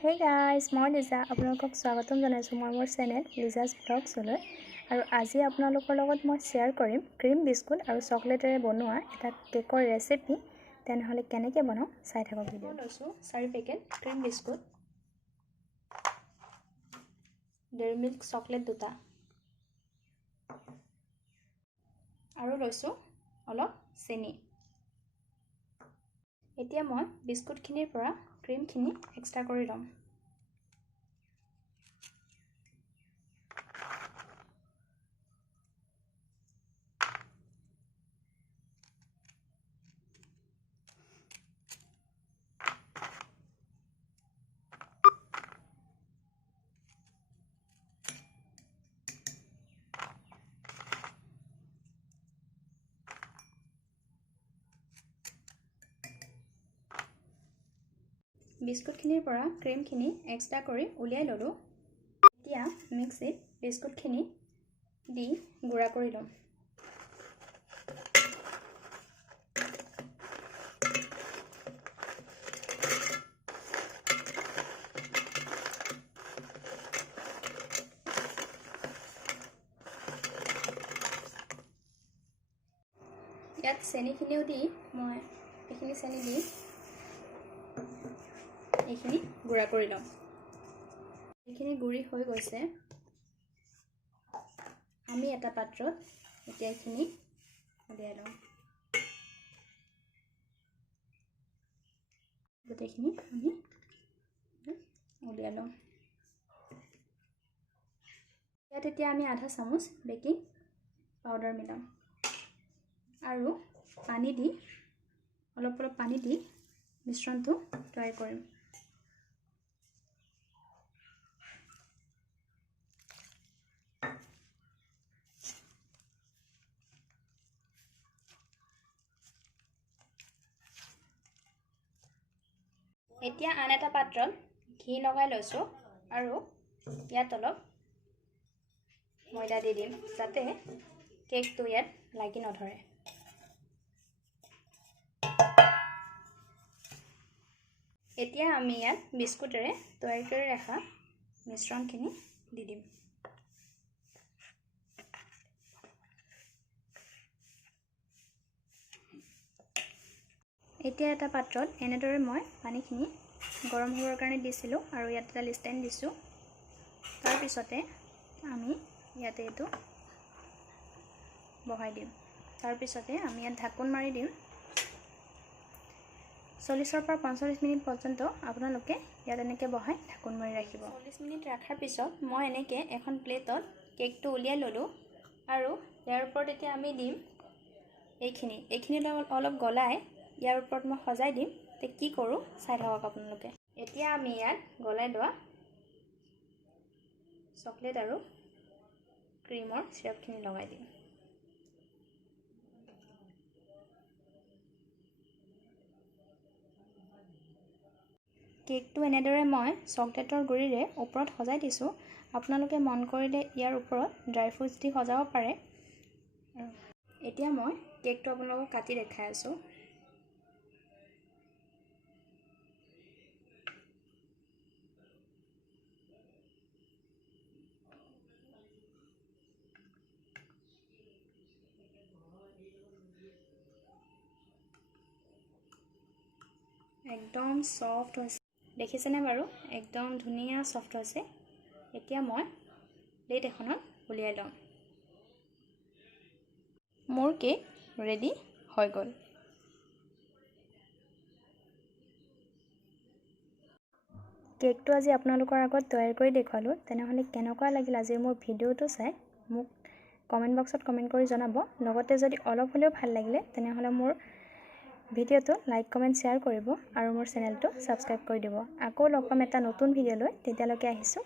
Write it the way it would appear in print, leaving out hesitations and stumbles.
Hey guys, মই লিজা আপোনালোকক স্বাগতম জনাইছোঁ মোৰ চেনেল লিজাজ ব্লগছলৈ আৰু আজি আপোনালোকৰ লগত মই শ্বেয়াৰ কৰিম ক্ৰীম বিস্কুট আৰু চকলেটেৰে বনোৱা এটা কেকৰ ৰেচিপি তেনেহলে কেনেকৈ বনাও চাই থাকক ভিডিও লৈছোঁ 4 packet cream biscuit dairy milk chocolate দুটা আৰু লৈছোঁ অলপ চেনি এতিয়া মই বিস্কুটখিনিৰ পৰা ক্ৰীমখিনি এক্সট্ৰা কৰি লম বিস্কুটখিনিৰ পৰা ক্ৰীমখিনি এক্সট্ৰা কৰি উলিয়াই ললোঁ এতিয়া মিক্সিত বিস্কুটখিনি দি গুড়া কৰি লম ইয়াত চেনিখিনিও দি মই এইখিনি চেনি দি এইখিনি গুড়া কৰি লম এইখিনি গুড়ি হৈ গৈছে আমি এটা পাত্ৰত এতিয়া এইখিনি উলিয়াই লম গোটেইখিনি আমি উলিয়াই লম ইয়াত এতিয়া আমি আধা চামুচ বেকিং পাউডাৰ মিলাম আৰু পানী দি অলপ পানী দি মিশ্ৰণটো তৈয়াৰ কৰিম এতিয়া আন এটা পাত্ৰত ঘি লগাই লৈছোঁ আৰু ইয়াত অলপ ময়দা দি দিম যাতে কেকটো ইয়াত লাগি নধৰে এতিয়া আমি ইয়াত বিস্কুটেৰে তৈয়াৰ কৰি ৰাখা মিশ্ৰণখিনি দি দিম এতিয়া এটা পাত্ৰত এনেদৰে মই পানীখিনি গৰম হ'বৰ কাৰণে দিছিলোঁ আৰু ইয়াত এটা ষ্টেণ্ড দিছোঁ তাৰ পিছতে আমি ইয়াতে এইটো বহাই দিম তাৰ পিছতে আমি ইয়াত ঢাকন মাৰি দিম 40 পৰা 45 মিনিট পৰ্যন্ত আপোনালোকে ইয়াত এনেকৈ বহাই ঢাকন মাৰি ৰাখিব 40 মিনিট ৰাখাৰ পিছত মই এনেকৈ এখন প্লেটত কেকটো উলিয়াই ললোঁ আৰু ইয়াৰ ওপৰত এতিয়া আমি দিম এইখিনি অলপ গলাই ইয়াৰ ওপৰত মই সজাই দিম তে কি কৰোঁ চাই থাকক আপোনালোকে এতিয়া আমি ইয়াত গলাই লোৱা চকলেট আৰু ক্ৰীমৰ চিৰাপখিনি লগাই দিম কেকটো এনেদৰে মই চকলেটৰ গুড়িৰে ওপৰত সজাই দিছোঁ আপোনালোকে মন কৰিলে ইয়াৰ ওপৰত ড্ৰাই ফ্ৰুটছ দি সজাব পাৰে এতিয়া মই কেকটো আপোনালোকক কাটি দেখাই আছোঁ একদম সফট হৈছে দেখিছেনে বাৰু একদম ধুনীয়া সফট হৈছে এতিয়া মই প্লেট এখনত উলিয়াই লম মোৰ কেক ৰেডি হৈ গ'ল কেকটো আজি আপোনালোকৰ আগত তৈয়াৰ কৰি দেখুৱালোঁ তেনেহলে কেনেকুৱা লাগিল আজি মোৰ ভিডিওটো চাই মোক কমেন্ট বক্সত কমেন্ট কৰি জনাব লগতে যদি অলপ হলেও ভাল লাগিলে তেনেহলে মোৰ ভিডিওটো লাইক কমেন্ট শেয়াৰ কৰিব আৰু মোৰ চেনেলটো সাবস্ক্ৰাইব কৰি দিব আকৌ লগ পাম এটা নতুন ভিডিও লৈ তেতিয়ালৈকে আহিছোঁ